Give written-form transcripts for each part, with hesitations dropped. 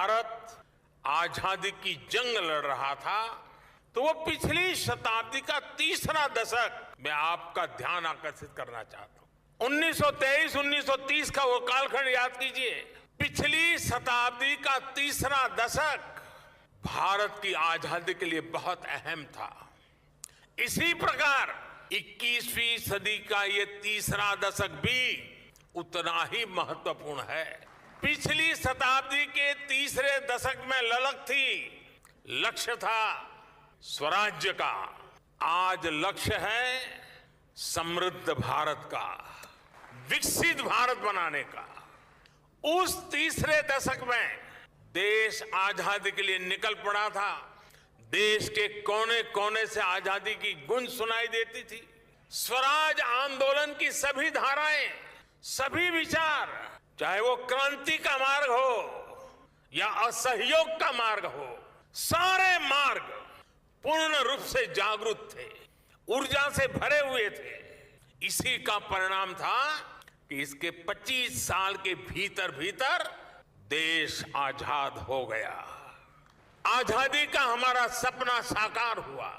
भारत आजादी की जंग लड़ रहा था तो वो पिछली शताब्दी का तीसरा दशक मैं आपका ध्यान आकर्षित करना चाहता हूं। 1923, 1930 का वो कालखंड याद कीजिए। पिछली शताब्दी का तीसरा दशक भारत की आजादी के लिए बहुत अहम था। इसी प्रकार 21वीं सदी का ये तीसरा दशक भी उतना ही महत्वपूर्ण है। पिछली शताब्दी के तीसरे दशक में ललक थी, लक्ष्य था स्वराज्य का। आज लक्ष्य है समृद्ध भारत का, विकसित भारत बनाने का। उस तीसरे दशक में देश आजादी के लिए निकल पड़ा था। देश के कोने कोने से आजादी की गूंज सुनाई देती थी। स्वराज आंदोलन की सभी धाराएं, सभी विचार, चाहे वो क्रांति का मार्ग हो या असहयोग का मार्ग हो, सारे मार्ग पूर्ण रूप से जागरूक थे, ऊर्जा से भरे हुए थे। इसी का परिणाम था कि इसके 25 साल के भीतर भीतर देश आजाद हो गया। आजादी का हमारा सपना साकार हुआ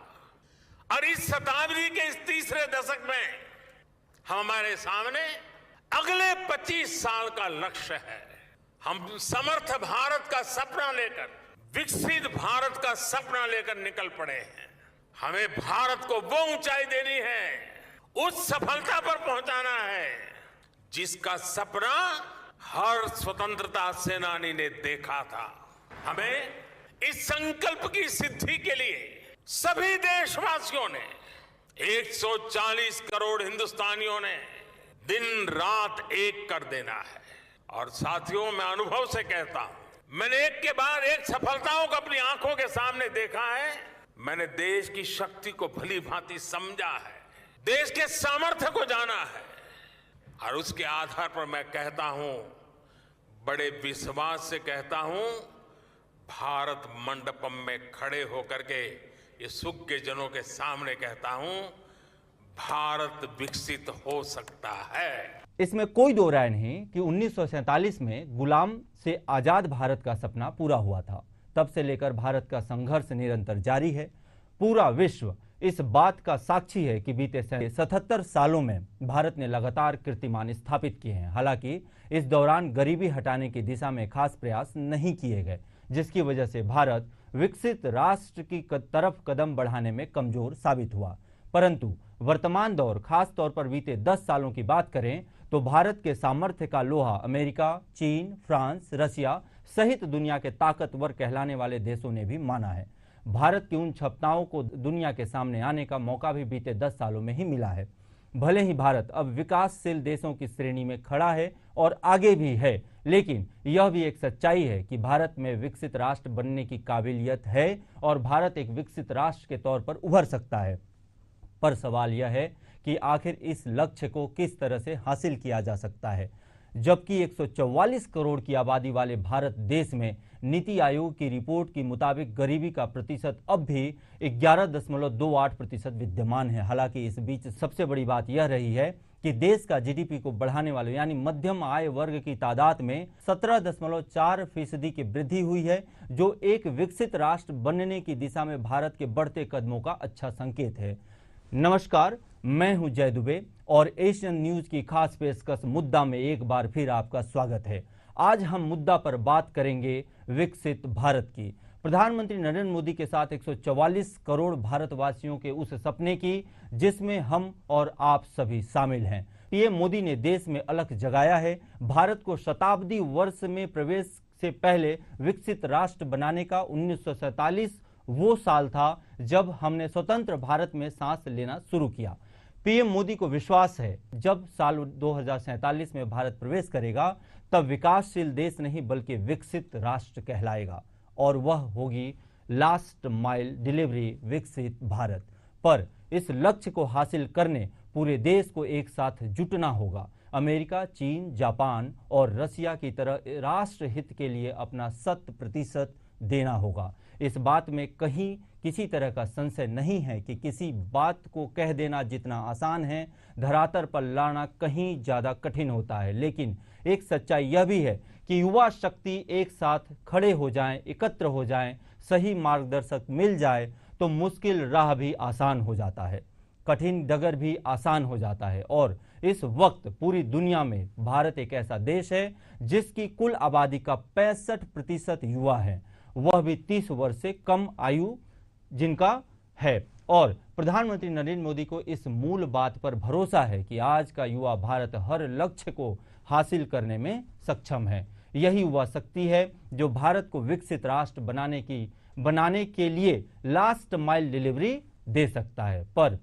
और इस शताब्दी के इस तीसरे दशक में हमारे सामने अगले 25 साल का लक्ष्य है। हम समर्थ भारत का सपना लेकर, विकसित भारत का सपना लेकर निकल पड़े हैं। हमें भारत को वो ऊंचाई देनी है, उस सफलता पर पहुंचाना है जिसका सपना हर स्वतंत्रता सेनानी ने देखा था। हमें इस संकल्प की सिद्धि के लिए सभी देशवासियों ने, 140 करोड़ हिंदुस्तानियों ने दिन रात एक कर देना है। और साथियों, मैं अनुभव से कहता हूं, मैंने एक के बाद एक सफलताओं को अपनी आंखों के सामने देखा है। मैंने देश की शक्ति को भली भांति समझा है, देश के सामर्थ्य को जाना है और उसके आधार पर मैं कहता हूं, बड़े विश्वास से कहता हूं, भारत मंडपम में खड़े होकर के ये सुज्ञ जनों के सामने कहता हूं, भारत विकसित हो सकता है। इसमें कोई दो राय नहीं कि 1947 में गुलाम से आजाद भारत का सपना पूरा हुआ था। तब से लेकर भारत का संघर्ष निरंतर जारी है। पूरा विश्व इस बात का साक्षी है कि बीते 77 सालों में भारत ने लगातार कीर्तिमान स्थापित किए हैं। हालांकि इस दौरान गरीबी हटाने की दिशा में खास प्रयास नहीं किए गए, जिसकी वजह से भारत विकसित राष्ट्र की तरफ कदम बढ़ाने में कमजोर साबित हुआ। परंतु वर्तमान दौर, खास तौर पर बीते 10 सालों की बात करें तो भारत के सामर्थ्य का लोहा अमेरिका, चीन, फ्रांस, रशिया सहित दुनिया के ताकतवर कहलाने वाले देशों ने भी माना है। भारत की उन क्षमताओं को दुनिया के सामने आने का मौका भी बीते 10 सालों में ही मिला है। भले ही भारत अब विकासशील देशों की श्रेणी में खड़ा है और आगे भी है, लेकिन यह भी एक सच्चाई है कि भारत में विकसित राष्ट्र बनने की काबिलियत है और भारत एक विकसित राष्ट्र के तौर पर उभर सकता है। पर सवाल यह है कि आखिर इस लक्ष्य को किस तरह से हासिल किया जा सकता है। जबकि 144 करोड़ की आबादी वाले भारत देश में नीति आयोग की रिपोर्ट के मुताबिक गरीबी का प्रतिशत अब भी 11.28% विद्यमान है। हालांकि इस बीच सबसे बड़ी बात यह रही है कि देश का जीडीपी को बढ़ाने वाले यानी मध्यम आय वर्ग की तादाद में 17.4% की वृद्धि हुई है, जो एक विकसित राष्ट्र बनने की दिशा में भारत के बढ़ते कदमों का अच्छा संकेत है। नमस्कार, मैं हूं जय दुबे और एशियन न्यूज की खास पेशकश मुद्दा में एक बार फिर आपका स्वागत है। आज हम मुद्दा पर बात करेंगे विकसित भारत की। प्रधानमंत्री नरेंद्र मोदी के साथ 144 करोड़ भारतवासियों के उस सपने की जिसमें हम और आप सभी शामिल हैं। पीएम मोदी ने देश में अलख जगाया है। भारत को शताब्दी वर्ष में प्रवेश से पहले विकसित राष्ट्र बनाने का 1947 वो साल था जब हमने स्वतंत्र भारत में सांस लेना शुरू किया। पीएम मोदी को विश्वास है जब साल 2047 में भारत प्रवेश करेगा तब विकासशील देश नहीं बल्कि विकसित राष्ट्र कहलाएगा और वह होगी लास्ट माइल डिलीवरी विकसित भारत। पर इस लक्ष्य को हासिल करने पूरे देश को एक साथ जुटना होगा। अमेरिका, चीन, जापान और रशिया की तरह राष्ट्र हित के लिए अपना 100% देना होगा। इस बात में कहीं किसी तरह का संशय नहीं है कि किसी बात को कह देना जितना आसान है, धरातल पर लाना कहीं ज्यादा कठिन होता है। लेकिन एक सच्चाई यह भी है कि युवा शक्ति एक साथ खड़े हो जाएं, एकत्र हो जाएं, सही मार्गदर्शक मिल जाए तो मुश्किल राह भी आसान हो जाता है, कठिन डगर भी आसान हो जाता है। और इस वक्त पूरी दुनिया में भारत एक ऐसा देश है जिसकी कुल आबादी का 65% युवा है, वह भी 30 वर्ष से कम आयु जिनका है। और प्रधानमंत्री नरेंद्र मोदी को इस मूल बात पर भरोसा है कि आज का युवा भारत हर लक्ष्य को हासिल करने में सक्षम है। यही युवा शक्ति है जो भारत को विकसित राष्ट्र बनाने के लिए लास्ट माइल डिलीवरी दे सकता है। पर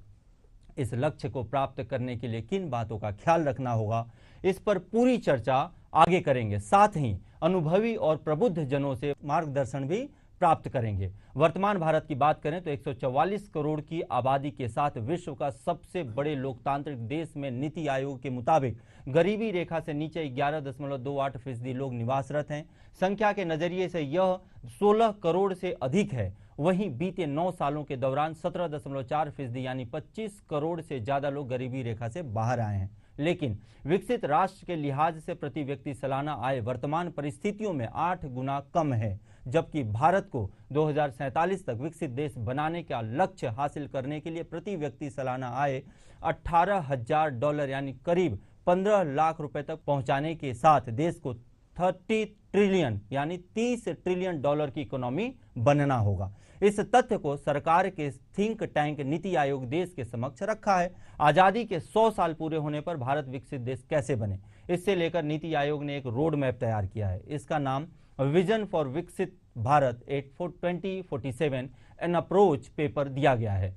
इस लक्ष्य को प्राप्त करने के लिए किन बातों का ख्याल रखना होगा, इस पर पूरी चर्चा आगे करेंगे। साथ ही अनुभवी और प्रबुद्ध जनों से मार्गदर्शन भी प्राप्त करेंगे। वर्तमान भारत की बात करें तो 144 करोड़ की आबादी के साथ विश्व का सबसे बड़े लोकतांत्रिक देश में नीति आयोग के मुताबिक गरीबी रेखा से नीचे 11.28% लोग निवासरत हैं। संख्या के नजरिए से यह 16 करोड़ से अधिक है। वहीं बीते 9 सालों के दौरान 17.4% यानी 25 करोड़ से ज्यादा लोग गरीबी रेखा से बाहर आए हैं। लेकिन विकसित राष्ट्र के लिहाज से प्रति व्यक्ति सालाना आय वर्तमान परिस्थितियों में 8 गुना कम है, जबकि भारत को 2047 तक विकसित देश बनाने का लक्ष्य हासिल करने के लिए प्रति व्यक्ति सालाना आय $18,000 यानी करीब 15 लाख रुपए तक पहुंचाने के साथ देश को 30 ट्रिलियन यानी 30 ट्रिलियन डॉलर की इकोनॉमी बनना होगा। इस तथ्य को सरकार के थिंक टैंक नीति आयोग देश के समक्ष रखा है। आजादी के 100 साल पूरे होने पर भारत विकसित देश कैसे बने, इससे लेकर नीति आयोग ने एक रोड मैप तैयार किया है। इसका नाम विजन फॉर विकसित भारत 2047 एन अप्रोच पेपर दिया गया है।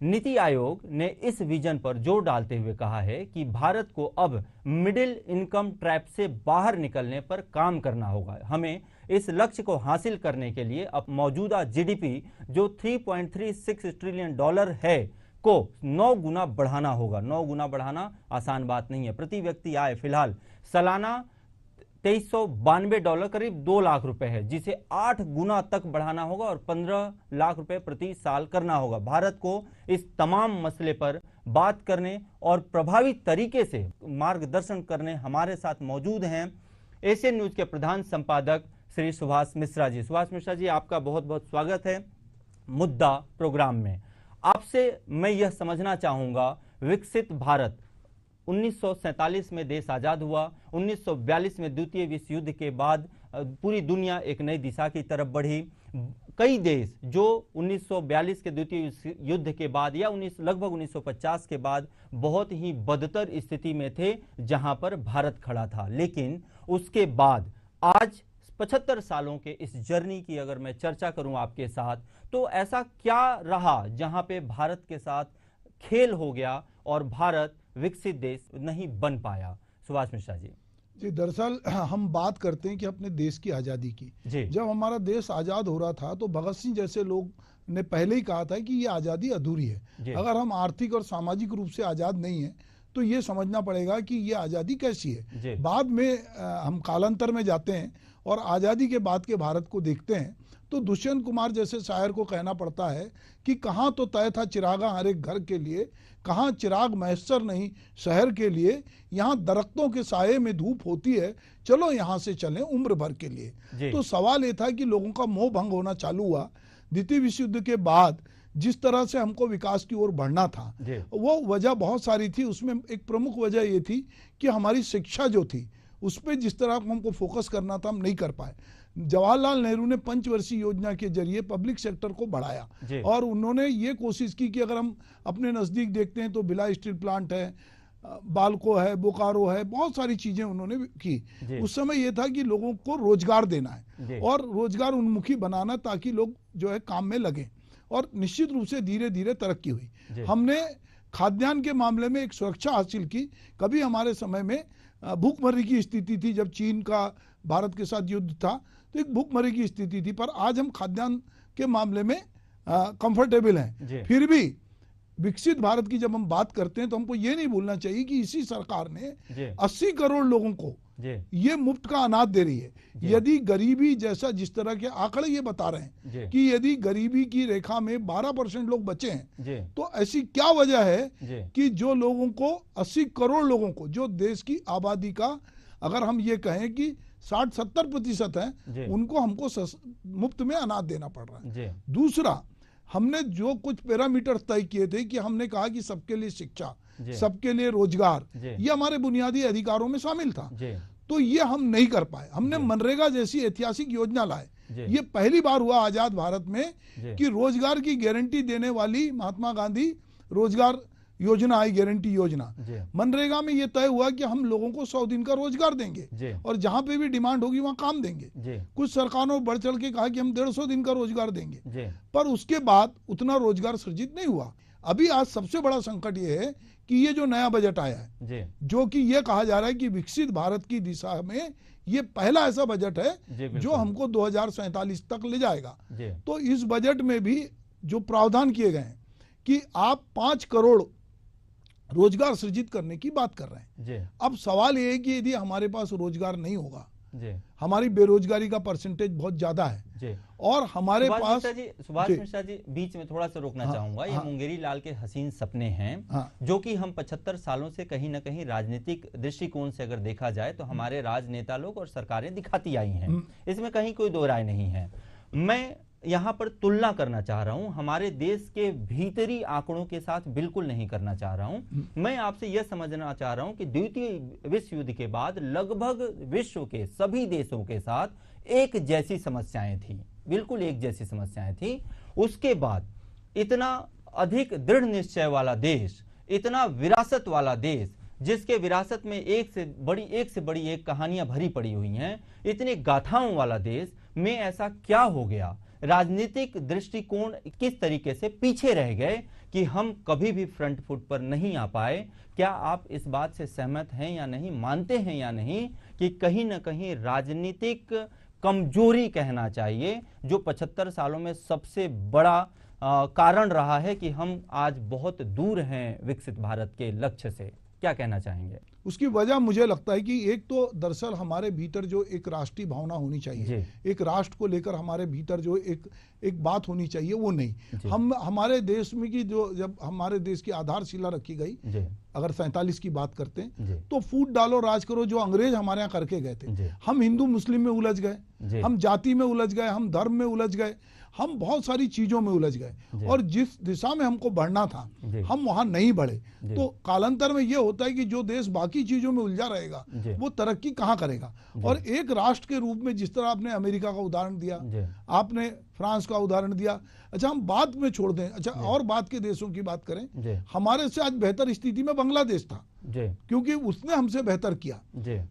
नीति आयोग ने इस विजन पर जोर डालते हुए कहा है कि भारत को अब मिडिल इनकम ट्रैप से बाहर निकलने पर काम करना होगा। हमें इस लक्ष्य को हासिल करने के लिए अब मौजूदा जीडीपी जो 3.36 ट्रिलियन डॉलर है को 9 गुना बढ़ाना होगा। 9 गुना बढ़ाना आसान बात नहीं है। प्रति व्यक्ति आय फिलहाल सालाना $2392 करीब 2 लाख रुपए है, जिसे 8 गुना तक बढ़ाना होगा और 15 लाख रुपए प्रति साल करना होगा। भारत को इस तमाम मसले पर बात करने और प्रभावी तरीके से मार्गदर्शन करने हमारे साथ मौजूद हैं एशियन न्यूज के प्रधान संपादक श्री सुभाष मिश्रा जी। सुभाष मिश्रा जी, आपका बहुत बहुत स्वागत है मुद्दा प्रोग्राम में। आपसे मैं यह समझना चाहूंगा, विकसित भारत 1947 में देश आजाद हुआ, 1942 में द्वितीय विश्व युद्ध के बाद पूरी दुनिया एक नई दिशा की तरफ बढ़ी। कई देश जो 1942 के द्वितीय युद्ध के बाद या लगभग 1950 के बाद बहुत ही बदतर स्थिति में थे, जहां पर भारत खड़ा था। लेकिन उसके बाद आज 75 सालों के इस जर्नी की अगर मैं चर्चा करूं आपके साथ, तो ऐसा क्या रहा जहां पे भारत के साथ खेल हो गया और भारत विकसित देश नहीं बन पाया? सुभाष मिश्रा जी। जी, दरअसल हम बात करते हैं कि अपने देश की आज़ादी की। जब हमारा देश आज़ाद हो रहा था तो भगत सिंह जैसे लोग ने पहले ही कहा था कि ये आज़ादी अधूरी है। अगर हम आर्थिक और सामाजिक रूप से आज़ाद नहीं है तो ये समझना पड़ेगा कि ये आज़ादी कैसी है। बाद में हम कालांतर में जाते हैं और आज़ादी के बाद के भारत को देखते हैं तो दुष्यंत कुमार जैसे शायर को कहना पड़ता है कि कहाँ तो तय था चिरागा हर एक घर के लिए, कहाँ चिराग मैसर नहीं शहर के लिए, यहाँ दरख्तों के साये में धूप होती है, चलो यहाँ से चलें उम्र भर के लिए। तो सवाल ये था कि लोगों का मोह भंग होना चालू हुआ। द्वितीय विश्व युद्ध के बाद जिस तरह से हमको विकास की ओर बढ़ना था वो वजह बहुत सारी थी। उसमें एक प्रमुख वजह ये थी कि हमारी शिक्षा जो थी उस पर जिस तरह हमको फोकस करना था हम नहीं कर पाए। जवाहरलाल नेहरू ने पंचवर्षीय योजना के जरिए पब्लिक सेक्टर को बढ़ाया और उन्होंने ये कोशिश की कि अगर हम अपने नज़दीक देखते हैं तो भिलाई स्टील प्लांट है, बाल्को है, बोकारो है, बहुत सारी चीज़ें उन्होंने की। उस समय ये था कि लोगों को रोजगार देना है और रोजगार उन्मुखी बनाना ताकि लोग जो है काम में लगें, और निश्चित रूप से धीरे धीरे तरक्की हुई। हमने खाद्यान्न के मामले में एक सुरक्षा हासिल की। कभी हमारे समय में भूखमरी की स्थिति थी, जब चीन का भारत के साथ युद्ध था तो एक भूखमरी की स्थिति थी, पर आज हम खाद्यान्न के मामले में कंफर्टेबल हैं। फिर भी विकसित भारत की जब हम बात करते हैं तो हमको ये नहीं भूलना चाहिए कि इसी सरकार ने 80 करोड़ लोगों को ये मुफ्त का अनाज दे रही है। यदि गरीबी जैसा जिस तरह के आंकड़े ये बता रहे हैं कि यदि गरीबी की रेखा में 12% लोग बचे हैं तो ऐसी क्या वजह है कि जो लोगों को 80 करोड़ लोगों को, जो देश की आबादी का अगर हम ये कहें कि 60-70% है उनको हमको मुफ्त में अनाज देना पड़ रहा है। दूसरा, हमने जो कुछ पैरामीटर तय किए थे कि हमने कहा कि सबके लिए शिक्षा, सबके लिए रोजगार, ये हमारे बुनियादी अधिकारों में शामिल था, तो ये हम नहीं कर पाए। हमने मनरेगा जैसी ऐतिहासिक योजना लाए। ये पहली बार हुआ आजाद भारत में कि रोजगार की गारंटी देने वाली महात्मा गांधी रोजगार योजना आई, गारंटी योजना। मनरेगा में ये तय हुआ कि हम लोगों को 100 दिन का रोजगार देंगे और जहां पे भी डिमांड होगी वहां काम देंगे। कुछ सरकारों ने बढ़ चढ़ के कहा कि हम 150 दिन का रोजगार देंगे, पर उसके बाद उतना रोजगार सृजित नहीं हुआ। अभी आज सबसे बड़ा संकट ये है कि ये जो नया बजट आया है, जो कि ये कहा जा रहा है कि विकसित भारत की दिशा में ये पहला ऐसा बजट है जो हमको 2047 तक ले जाएगा। तो इस बजट में भी जो प्रावधान किए गए हैं कि आप 5 करोड़ रोजगार सृजित करने की बात कर रहे हैं। अब सवाल ये है कि यदि हमारे पास रोजगार नहीं होगा, हमारी बेरोजगारी का परसेंटेज बहुत ज्यादा है और हमारे पास सुभाष मिश्रा जी बीच में थोड़ा सा रोकना चाहूंगा। ये मुंगेरी लाल के हसीन सपने हैं जो कि हम 75 सालों से कहीं ना कहीं राजनीतिक दृष्टिकोण से अगर देखा जाए तो हमारे राजनेता लोग और सरकारें दिखाती आई हैं, इसमें कहीं कोई दो राय नहीं है। मैं यहां पर तुलना करना चाह रहा हूं, हमारे देश के भीतरी आंकड़ों के साथ बिल्कुल नहीं करना चाह रहा हूं। मैं आपसे यह समझना चाह रहा हूं कि द्वितीय विश्व युद्ध के बाद लगभग विश्व के सभी देशों के साथ एक जैसी समस्याएं थी, बिल्कुल एक जैसी समस्याएं थी। उसके बाद इतना अधिक दृढ़ निश्चय वाला देश, इतना विरासत वाला देश, जिसके विरासत में एक से बड़ी एक कहानियां भरी पड़ी हुई हैं, इतने गाथाओं वाला देश में ऐसा क्या हो गया, राजनीतिक दृष्टिकोण किस तरीके से पीछे रह गए कि हम कभी भी फ्रंट फुट पर नहीं आ पाए? क्या आप इस बात से सहमत हैं या नहीं, मानते हैं या नहीं कि कहीं ना कहीं राजनीतिक कमजोरी कहना चाहिए जो 75 सालों में सबसे बड़ा कारण रहा है कि हम आज बहुत दूर हैं विकसित भारत के लक्ष्य से? क्या कहना चाहेंगे? उसकी वजह मुझे लगता है कि एक तो दरअसल हमारे भीतर जो एक राष्ट्रीय भावना होनी चाहिए, एक राष्ट्र को लेकर हमारे भीतर जो एक बात होनी चाहिए, वो नहीं। हम हमारे देश में की जो जब हमारे देश की आधारशिला रखी गई, अगर 47 की बात करते हैं तो फूट डालो राज करो जो अंग्रेज हमारे यहाँ करके गए थे। हम हिंदू मुस्लिम में उलझ गए, हम जाति में उलझ गए, हम धर्म में उलझ गए, हम बहुत सारी चीजों में उलझ गए और जिस दिशा में हमको बढ़ना था हम वहां नहीं बढ़े। तो कालांतर में यह होता है कि जो देश बाकी चीजों में उलझा रहेगा वो तरक्की कहाँ करेगा। और एक राष्ट्र के रूप में जिस तरह आपने अमेरिका का उदाहरण दिया, आपने फ्रांस का उदाहरण दिया, अच्छा हम बात में छोड़ दें, अच्छा और बात के देशों की बात करें, हमारे से आज बेहतर स्थिति में बांग्लादेश था क्योंकि उसने हमसे बेहतर किया।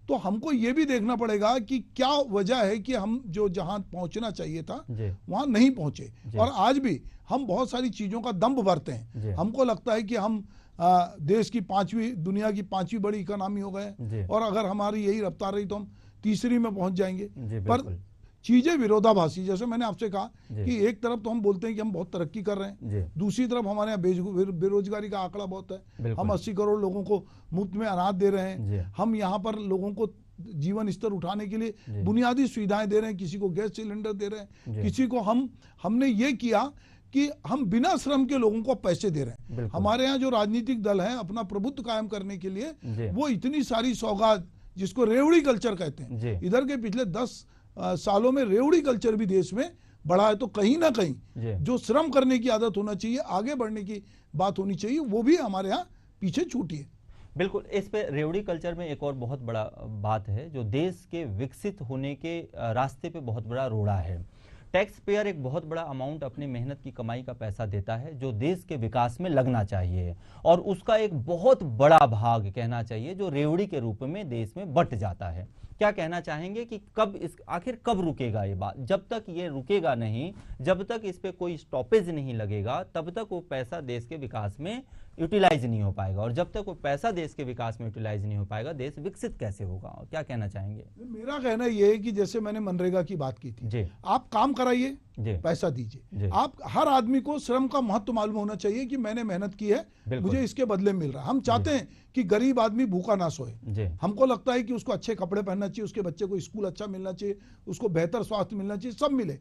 तो हमको ये भी देखना पड़ेगा कि क्या वजह है कि हम जो जहां पहुंचना चाहिए था वहां नहीं पहुंचे और आज भी हम बहुत सारी चीजों का दंभ भरते हैं। हमको लगता है कि हम देश की दुनिया की 5वीं बड़ी इकोनॉमी हो गए और अगर हमारी यही रफ्तार रही तो हम तीसरी में पहुंच जाएंगे। पर चीजें विरोधाभासी, जैसे मैंने आपसे कहा कि एक तरफ तो हम बोलते हैं कि हम बहुत तरक्की कर रहे हैं, दूसरी तरफ हमारे यहाँ बेरोजगारी का आंकड़ा बहुत है। हम 80 करोड़ लोगों को मुफ्त में अनाज दे रहे हैं, हम यहाँ पर लोगों को जीवन स्तर उठाने के लिए बुनियादी सुविधाएं दे रहे हैं, किसी को गैस सिलेंडर दे रहे हैं, किसी को हमने ये किया कि हम बिना श्रम के लोगों को पैसे दे रहे हैं। हमारे यहाँ जो राजनीतिक दल है अपना प्रभुत्व कायम करने के लिए वो इतनी सारी सौगात, जिसको रेवड़ी कल्चर कहते हैं, इधर के पिछले 10 सालों में रेवड़ी कल्चर भी देश में बढ़ा है। तो कहीं ना कहीं जो श्रम करने की आदत होना चाहिए, आगे बढ़ने की बात होनी चाहिए, वो भी हमारे यहाँ पीछे छूटी है। बिल्कुल, इस पे रेवड़ी कल्चर में एक और बहुत बड़ा बात है जो देश के विकसित होने के रास्ते पे बहुत बड़ा रोड़ा है। टैक्स पेयर एक बहुत बड़ा अमाउंट अपनी मेहनत की कमाई का पैसा देता है जो देश के विकास में लगना चाहिए और उसका एक बहुत बड़ा भाग कहना चाहिए जो रेवड़ी के रूप में देश में बंट जाता है। क्या कहना चाहेंगे कि आखिर कब रुकेगा ये बात? जब तक ये रुकेगा नहीं, जब तक इस पे कोई स्टॉपेज नहीं लगेगा, तब तक वो पैसा देश के विकास में यूटिलाइज नहीं हो पाएगा और जब तक वो पैसा देश के विकास में यूटिलाइज नहीं हो पाएगा देश विकसित कैसे होगा? और क्या कहना चाहेंगे? मेरा कहना यह है कि जैसे मैंने मनरेगा की बात की थी, आप काम कराइए, पैसा दीजिए। आप हर आदमी को श्रम का महत्व मालूम होना चाहिए कि मैंने मेहनत की है, मुझे इसके बदले मिल रहा है। हम चाहते हैं कि गरीब आदमी भूखा ना सोए, हमको लगता है कि उसको अच्छे कपड़े पहनना रहना चाहिए, उसके बच्चे को स्कूल अच्छा मिलना चाहिए, उसको बेहतर स्वास्थ्य मिलना चाहिए, सब मिले।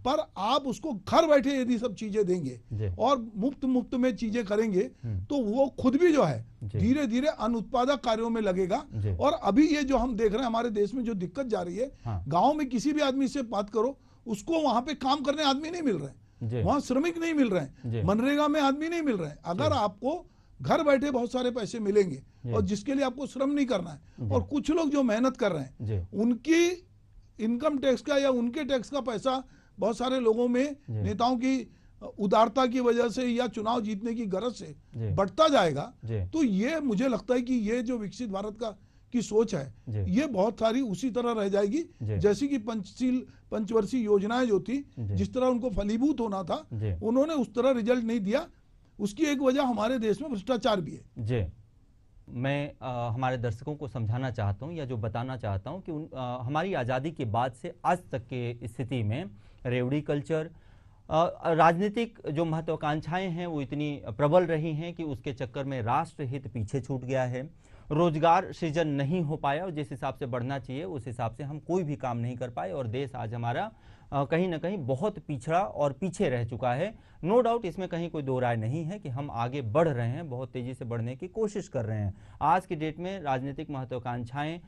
पर आप उसको घर बैठे यदि सब चीजें देंगे और मुफ्त में चीजें करेंगे तो वो खुद भी जो है धीरे धीरे अनुत्पादक कार्यों में लगेगा। और अभी ये जो हम देख रहे हैं हमारे देश में जो दिक्कत जा रही है, गाँव में किसी भी आदमी से बात करो, उसको वहां पे काम करने आदमी नहीं मिल रहे, वहां श्रमिक नहीं मिल रहे हैं, मनरेगा में आदमी नहीं मिल रहे हैं। अगर आपको घर बैठे बहुत सारे पैसे मिलेंगे और जिसके लिए आपको श्रम नहीं करना है, और कुछ लोग जो मेहनत कर रहे हैं उनकी इनकम टैक्स का या उनके टैक्स का पैसा बहुत सारे लोगों में नेताओं की उदारता की वजह से या चुनाव जीतने की गरज से बढ़ता जाएगा। तो ये मुझे लगता है कि ये जो विकसित भारत का की सोच है ये बहुत सारी उसी तरह रह जाएगी जैसी कि पंचवर्षीय योजनाएं जो थी, जिस तरह उनको फलीभूत होना था उन्होंने उस तरह रिजल्ट नहीं दिया। उसकी एक वजह हमारे देश में भ्रष्टाचार भी है। जी, मैं हमारे दर्शकों को समझाना चाहता हूं या जो बताना चाहता हूं कि हमारी आज़ादी के बाद से आज तक के स्थिति में रेवड़ी कल्चर, राजनीतिक जो महत्वाकांक्षाएं हैं वो इतनी प्रबल रही हैं कि उसके चक्कर में राष्ट्र हित पीछे छूट गया है, रोजगार सृजन नहीं हो पाया और जिस हिसाब से बढ़ना चाहिए उस हिसाब से हम कोई भी काम नहीं कर पाए और देश आज हमारा कहीं ना कहीं बहुत पिछड़ा और पीछे रह चुका है। नो डाउट, इसमें कहीं कोई दो राय नहीं है कि हम आगे बढ़ रहे हैं, बहुत तेजी से बढ़ने की कोशिश कर रहे हैं। आज की डेट में राजनीतिक महत्वाकांक्षाएं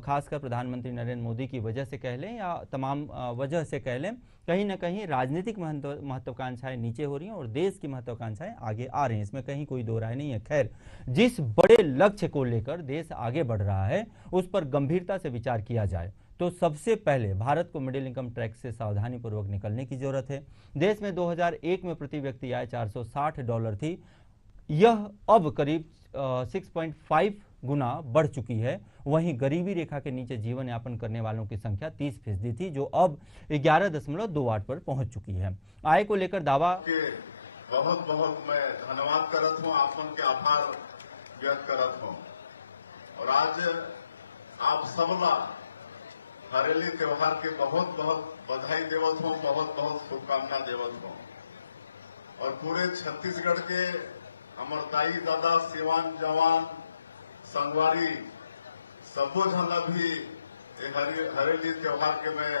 खासकर प्रधानमंत्री नरेंद्र मोदी की वजह से कह लें या तमाम वजह से कह लें, कहीं ना कहीं राजनीतिक महत्वाकांक्षाएं नीचे हो रही हैं और देश की महत्वाकांक्षाएं आगे आ रही हैं, इसमें कहीं कोई दो राय नहीं है। खैर, जिस बड़े लक्ष्य को लेकर देश आगे बढ़ रहा है उस पर गंभीरता से विचार किया जाए तो सबसे पहले भारत को मिडिल इनकम टैक्स से सावधानी पूर्वक निकलने की जरूरत है। देश में 2001 में प्रति व्यक्ति आय $460 थी, यह अब करीब 6.5 गुना बढ़ चुकी है। वहीं गरीबी रेखा के नीचे जीवन यापन करने वालों की संख्या 30% थी जो अब 11.28 पर पहुंच चुकी है। आय को लेकर दावा बहुत बहुत मैं धन्यवाद करत हूँ, आपन के आभार व्यक्त करत हूँ। और आज आप सबला हरेली त्योहार के बहुत बहुत बधाई देवत हूँ, बहुत बहुत शुभकामना देवत हूँ। और पूरे छत्तीसगढ़ के हमर दाई दादा सिवान जवान संगवारी सबो झन भी हरेली त्योहार के मैं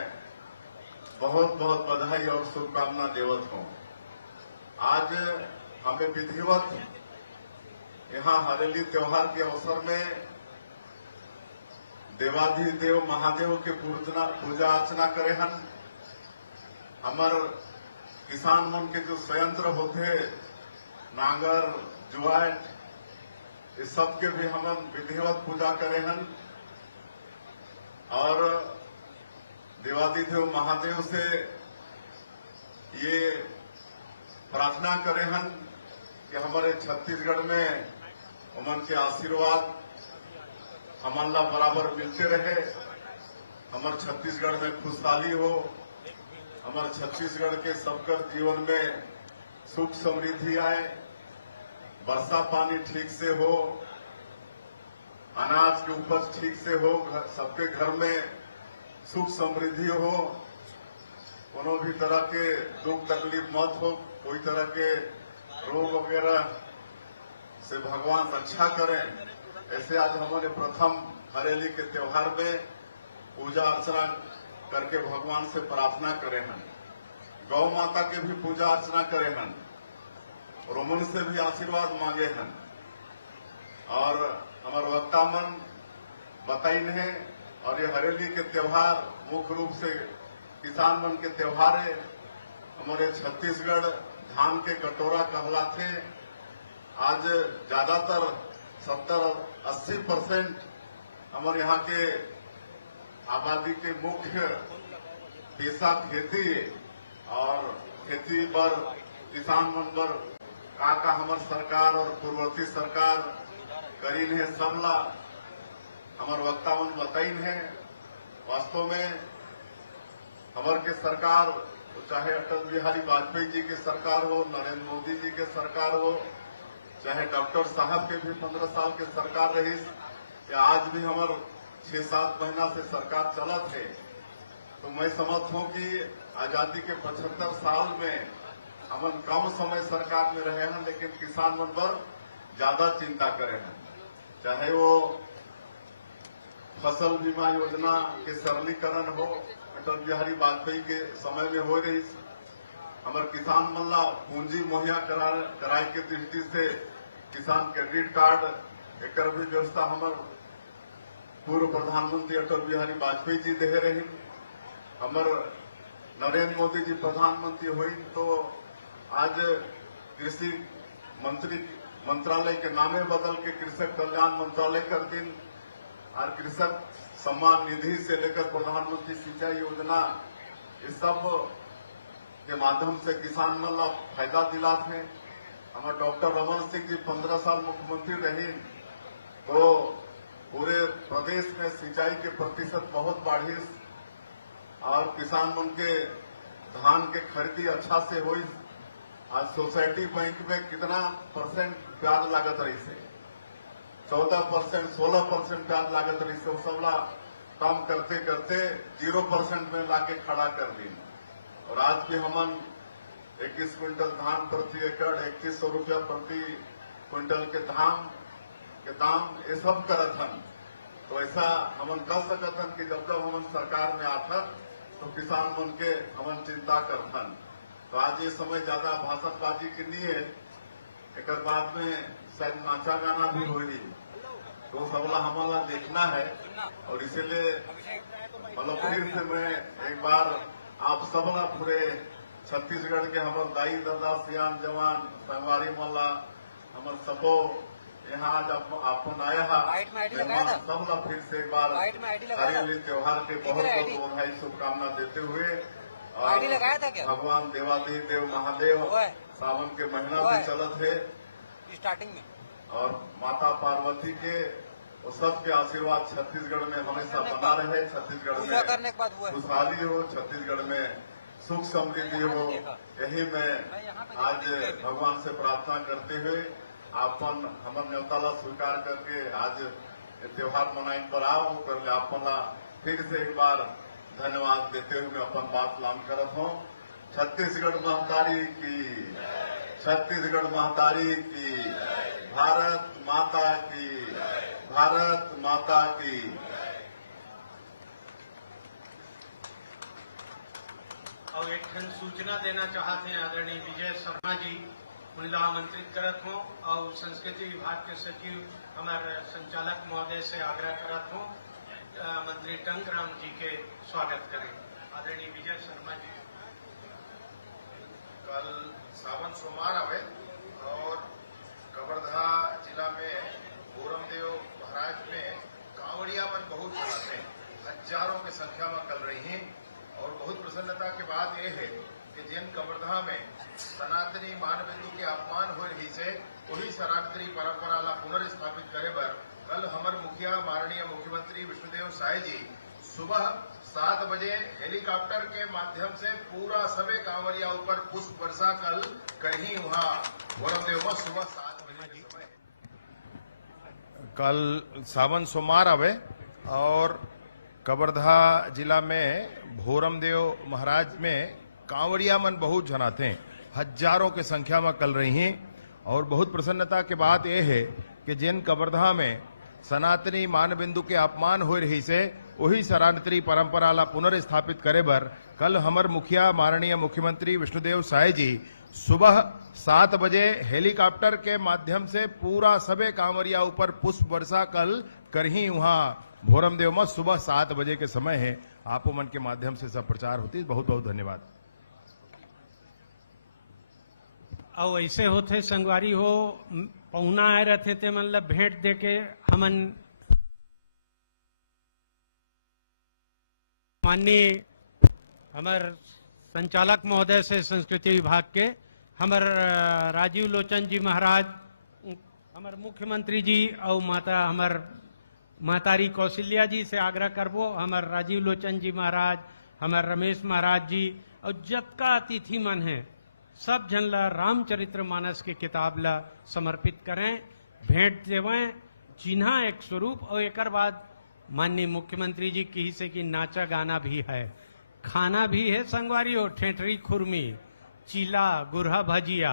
बहुत बहुत बधाई और शुभकामना देवत हूँ। आज हमें विधिवत यहाँ हरेली त्योहार के अवसर में देवाधिदेव महादेव के पूजा अर्चना करे हन। हमार किसान मन के जो संयंत्र होते नांगर जुआट, इस सब के भी हम विधिवत पूजा करे हन और देवाधिदेव महादेव से ये प्रार्थना करे हन कि हमारे छत्तीसगढ़ में उमन के आशीर्वाद हमला बराबर मिलते रहे, हमारे छत्तीसगढ़ में खुशहाली हो, हमारे छत्तीसगढ़ के सबकर जीवन में सुख समृद्धि आए, वर्षा पानी ठीक से हो, अनाज की उपज ठीक से हो, सबके घर में सुख समृद्धि हो, कोनो भी तरह के दुख तकलीफ मत हो, कोई तरह के रोग वगैरह से भगवान रक्षा करें। ऐसे आज हमारे प्रथम हरेली के त्योहार में पूजा अर्चना करके भगवान से प्रार्थना करे हन, गौ माता के भी पूजा अर्चना करे हन और उमन से भी आशीर्वाद मांगे हन। और हमारे वक्ता मन बताइन है और ये हरेली के त्योहार मुख्य रूप से किसान मन के त्योहार है। हमारे छत्तीसगढ़ धान के कटोरा कहलाते। आज ज्यादातर 70-80% हमारे यहाँ के आबादी के मुख्य पेशा खेती और खेती पर किसान मन पर का हमार सरकार और पूर्ववर्ती सरकार करीन है, सबला हमार वक्ता मन बताइन है। वास्तव में हमार के सरकार चाहे अटल बिहारी वाजपेयी जी की सरकार हो, नरेंद्र मोदी जी के सरकार हो, चाहे डॉक्टर साहब के भी 15 साल के सरकार रही, या आज भी हमार 6-7 महीना से सरकार चलत है, तो मैं समझता हूँ कि आजादी के 75 साल में हमन कम समय सरकार में रहे हैं, लेकिन किसान मन पर ज्यादा चिंता करे हैं। चाहे वो फसल बीमा योजना के सरलीकरण हो, अटल बिहारी वाजपेयी के समय में हो रही। हमारे किसान मन ला पूंजी मुहैया कराए के दृष्टि से किसान क्रेडिट कार्ड एक भी व्यवस्था हमारे पूर्व प्रधानमंत्री अटल बिहारी वाजपेयी जी दे रही। हमारे नरेंद्र मोदी जी प्रधानमंत्री हुई तो आज कृषि मंत्रालय के नामे बदल के कृषक कल्याण मंत्रालय कर दिन और कृषक सम्मान निधि से लेकर प्रधानमंत्री सिंचाई योजना इस सब के माध्यम से किसान मन ला फायदा दिलाते हैं। हमारे डॉक्टर रमन सिंह जी 15 साल मुख्यमंत्री रहे तो पूरे प्रदेश में सिंचाई के प्रतिशत बहुत बढ़ी और किसान मन के धान के खरीदी अच्छा से हुई। आज सोसाइटी बैंक में कितना परसेंट ब्याज लागत रही से 14%, 16% ब्याज लागत रही से वो सबला काम करते करते 0% में लाके खड़ा कर दी। और आज भी हमन 21 क्विंटल धान प्रति एकड़ 3100 रुपया प्रति क्विंटल के दाम ये सब करत हन। तो ऐसा हमन कह सकत हन कि जब हमन सरकार में आथन तो किसान मन के हमन चिंता करथन। तो आज ये समय ज्यादा भाषणबाजी की नहीं है, एक बाद में शायद नाचा गाना भी होगी तो सबला हमारा देखना है। और इसीलिए मतलब फिर से मैं एक बार आप सबला पूरे छत्तीसगढ़ के हमारे दाई दादा सियान जवान संगवारी मल्ला हमारे सबो यहाँ आज अपन आया है सबला फिर से एक बार हरियाली त्योहार के बहुत बहुत बधाई शुभकामना देते हुए और भगवान देवादिदेव महादेव सावन के महीना भी चलत है स्टार्टिंग में और माता पार्वती के और सबके आशीर्वाद छत्तीसगढ़ में हमेशा बना रहे। छत्तीसगढ़ में खुशहाली हो, छत्तीसगढ़ में सुख समृद्धि हो, यही मैं आज भगवान से प्रार्थना करते हुए आपन हमर न्योताला स्वीकार करके आज त्योहार मनाई पर आओ कर ले आपन फिर से एक बार धन्यवाद देते हुए मैं अपन बात लाम करत हूँ। छत्तीसगढ़ महतारी की, छत्तीसगढ़ महतारी की, भारत माता की, भारत माता की। और एक ठन सूचना देना चाहते हैं आदरणीय विजय शर्मा जी उनला आमंत्रित करत हूँ और संस्कृति विभाग के सचिव हमारे संचालक महोदय से आग्रह करत हूँ मंत्री टंकराम जी के स्वागत करें। आदरणीय विजय शर्मा जी। कल सावन सोमवार आवे और कवर्धा जिला में भोरमदेव महाराज में कांवड़िया मन बहुत चलाते हैं, हजारों की संख्या में कल रही हैं। और बहुत प्रसन्नता की बात यह है कि जिन कवर्धा में सनातनी मानवेंद्र के अपमान हो रही से वही सनातनी परंपरा ला पुनर्स्थापित करे बर कल हमारे मुखिया माननीय मुख्यमंत्री विष्णुदेव साय जी सुबह 7 बजे हेलीकॉप्टर के माध्यम से पूरा सभी कांवरिया ऊपर पुष्प वर्षा कल कहीं वहाँ भोरमदेव में सुबह 7 बजे के समय कल सावन सोमवार आवे और कवर्धा जिला में भोरमदेव महाराज में कांवड़िया मन बहुत जनाते हैं, हजारों की संख्या में कल रही हैं। और बहुत प्रसन्नता की बात यह है कि जिन कवर्धा में सनातनी मानबिंदु के अपमान हो रही से वही सनातनी परंपरा ला पुनर्स्थापित करे बर कल हमर मुखिया माननीय मुख्यमंत्री विष्णुदेव साय जी सुबह 7 बजे हेलीकॉप्टर के माध्यम से पूरा सभी कांवरिया ऊपर पुष्प वर्षा कल करही वहाँ भोरमदेव में सुबह 7 बजे के समय है। आप मन के माध्यम से सब प्रचार होती। बहुत बहुत धन्यवाद। और ऐसे होते संगवारी हो पहुना आए रहते थे मतलब भेंट दे के हमन माननीय हमार संचालक महोदय से संस्कृति विभाग के हमार राजीव लोचन जी महाराज, हमार मुख्यमंत्री जी और माता हमार महतारी कौशल्या जी से आग्रह करबो हमार राजीव लोचन जी महाराज, हमार रमेश महाराज जी और जतका अतिथि मन है सब जन ला रामचरित्र मानस के किताब ला समर्पित करें, भेंट देवें, चिन्हा एक स्वरूप। और एक बाद माननीय मुख्यमंत्री जी की से कि नाचा गाना भी है, खाना भी है संगवारी हो, ठेठरी खुरमी, चीला, गुरहा भजिया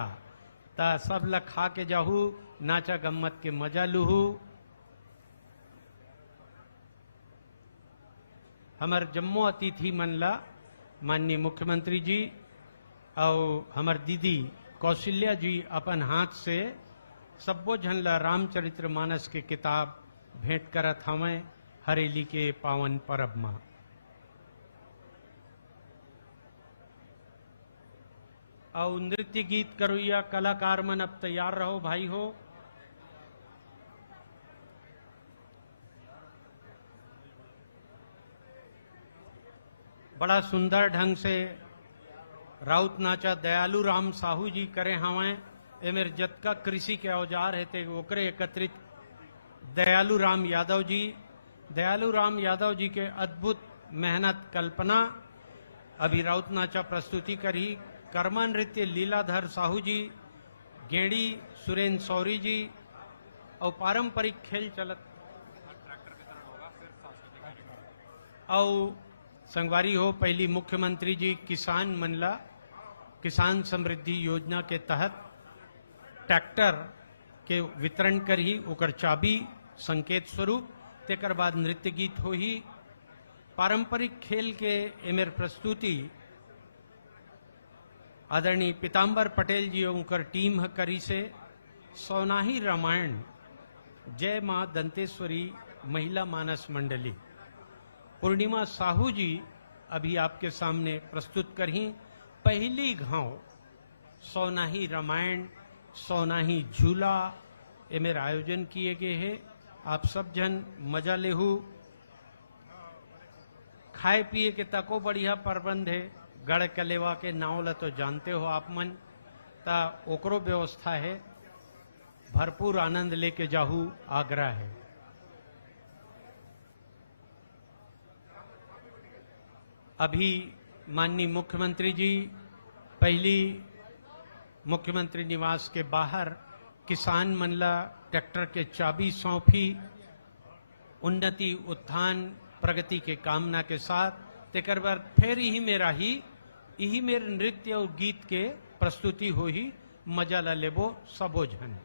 ता सब ला खा के जाहू, नाचा गम्मत के मजा लूहू। हमार जम्मू अतिथि मनला माननीय मुख्यमंत्री जी और हमार दीदी कौशल्या जी अपन हाथ से सब्बो झनला रामचरित्र मानस के किताब भेंट करत हमें हरेली के पावन परब में। और नृत्य गीत करुया कलाकार मन अब तैयार रहो भाई हो। बड़ा सुंदर ढंग से राउत नाचा दयालु राम साहू जी करे हमें ए मेरे जतका कृषि के औजार है ते ओकरे एकत्रित दयालु राम यादव जी के अद्भुत मेहनत कल्पना अभी राउत नाचा प्रस्तुति करी। कर्मा नृत्य लीलाधर साहू जी, गेड़ी सुरेंद्र सौरी जी और पारंपरिक खेल चलत और संगवारी हो। पहली मुख्यमंत्री जी किसान मनला किसान समृद्धि योजना के तहत ट्रैक्टर के वितरण कर ही ओकर चाबी संकेत स्वरूप तेकर बाद नृत्य गीत हो ही। पारंपरिक खेल के एमेर प्रस्तुति आदरणीय पीताम्बर पटेल जी उनकर टीम करी से सौनाही रामायण जय मां दंतेश्वरी महिला मानस मंडली पूर्णिमा साहू जी अभी आपके सामने प्रस्तुत करही। पहली घाव सौनाही रामायण सौनाही झूला ये मेरा आयोजन किए गए हैं। आप सब जन मजा लेहू। खाए पिए के तको बढ़िया प्रबंध है। गढ़ कलेवा के नाव ला तो जानते हो आप मन, ता ओकरो व्यवस्था है। भरपूर आनंद लेके जाहू आग्रह है। अभी माननीय मुख्यमंत्री जी पहली मुख्यमंत्री निवास के बाहर किसान मनला ट्रैक्टर के चाबी सौंपी। उन्नति उत्थान प्रगति के कामना के साथ तेकर बाद फिर यही मेरे नृत्य और गीत के प्रस्तुति हो ही। मजा ला लेबो सबो झन।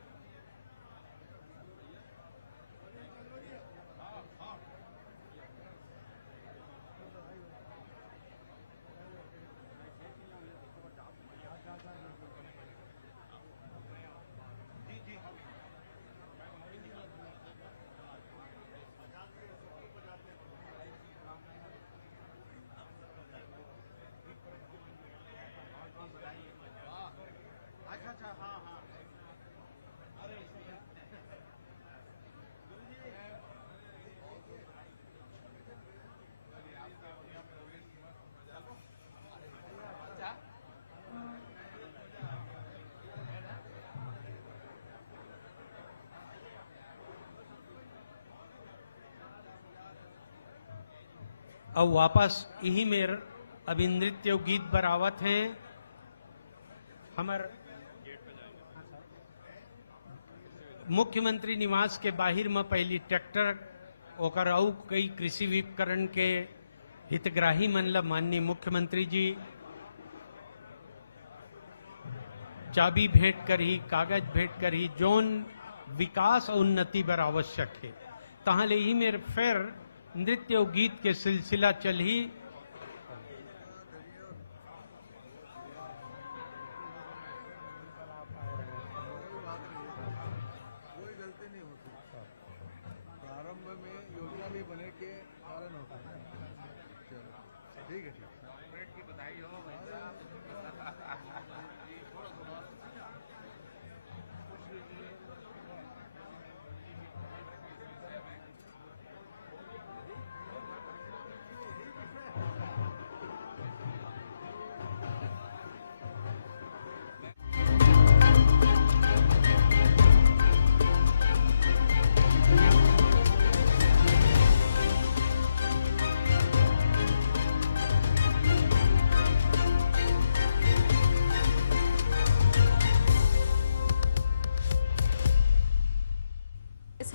अब वापस यही मेर अभी नृत्य गीत बरावत हैं। हमार मुख्यमंत्री निवास के बाहर में पहली ट्रैक्टर ओकर और कई कृषि विपकरण के हितग्राही मनला माननीय मुख्यमंत्री जी चाबी भेंट करी, कागज भेंट करी, जोन विकास और उन्नति बर आवश्यक है। तहाँ ले ही मेरे फिर नृत्य और गीत के सिलसिला चल ही। प्रारंभ में योजना भी बने के कारण होता है। ठीक है, की बधाई हो।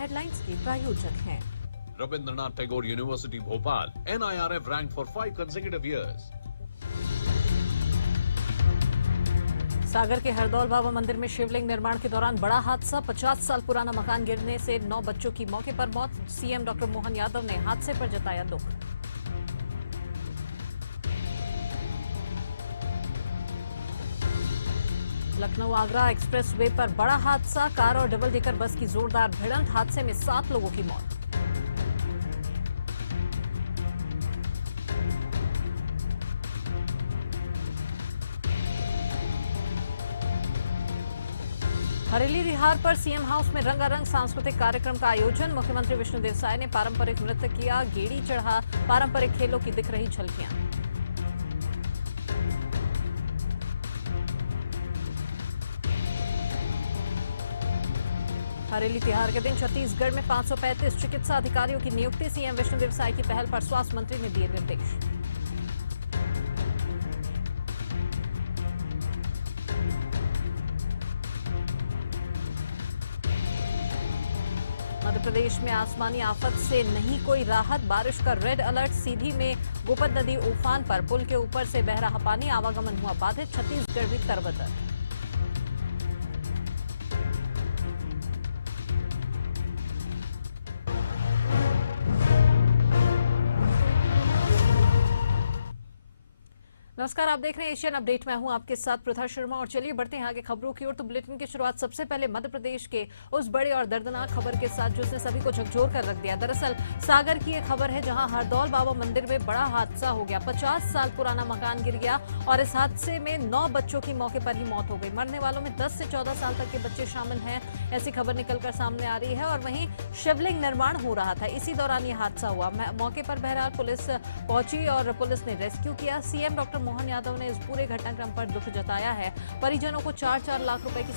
हेडलाइंस के प्रायोजक हैं Rabindranath Tagore university Bhopal, NIRF ranked for 5 consecutive years. सागर के हरदौल बाबा मंदिर में शिवलिंग निर्माण के दौरान बड़ा हादसा। 50 साल पुराना मकान गिरने से 9 बच्चों की मौके पर मौत। सीएम डॉक्टर मोहन यादव ने हादसे पर जताया दुख। लखनऊ आगरा एक्सप्रेसवे पर बड़ा हादसा, कार और डबल डेकर बस की जोरदार भिड़ंत, हादसे में 7 लोगों की मौत। हरेली विहार पर सीएम हाउस में रंगारंग सांस्कृतिक कार्यक्रम का आयोजन, मुख्यमंत्री विष्णुदेव साय ने पारंपरिक नृत्य किया, गेड़ी चढ़ा, पारंपरिक खेलों की दिख रही झलकियां। हरेली त्योहार के दिन छत्तीसगढ़ में 535 चिकित्सा अधिकारियों की नियुक्ति, सीएम विष्णुदेव साय की पहल पर स्वास्थ्य मंत्री ने दिए निर्देश। मध्य प्रदेश में आसमानी आफत से नहीं कोई राहत, बारिश का रेड अलर्ट, सीधी में गोपद नदी उफान पर, पुल के ऊपर से बह रहा पानी, आवागमन हुआ बाधित, छत्तीसगढ़ भी तरबतर। नमस्कार, आप देख रहे हैं एशियन अपडेट। मैं हूं आपके साथ प्रथा शर्मा और चलिए बढ़ते हैं आगे खबरों की ओर। तो बुलेटिन की शुरुआत सबसे पहले मध्य प्रदेश के उस बड़े और दर्दनाक खबर के साथ जो उसने सभी को झकझोर कर रख दिया। दरअसल सागर की एक खबर है जहां हरदौल बाबा मंदिर में बड़ा हादसा हो गया। 50 साल पुराना मकान गिर गया और इस हादसे में 9 बच्चों की मौके पर ही मौत हो गई। मरने वालों में 10 से 14 साल तक के बच्चे शामिल हैं, ऐसी खबर निकलकर सामने आ रही है। और वहीं शिवलिंग निर्माण हो रहा था, इसी दौरान ये हादसा हुआ। मौके पर बहरहाल पुलिस पहुंची और पुलिस ने रेस्क्यू किया। सीएम डॉक्टर मोहन यादव ने इस पूरे घटनाक्रम पर दुख जताया है। परिजनों को 4-4 लाख रुपए की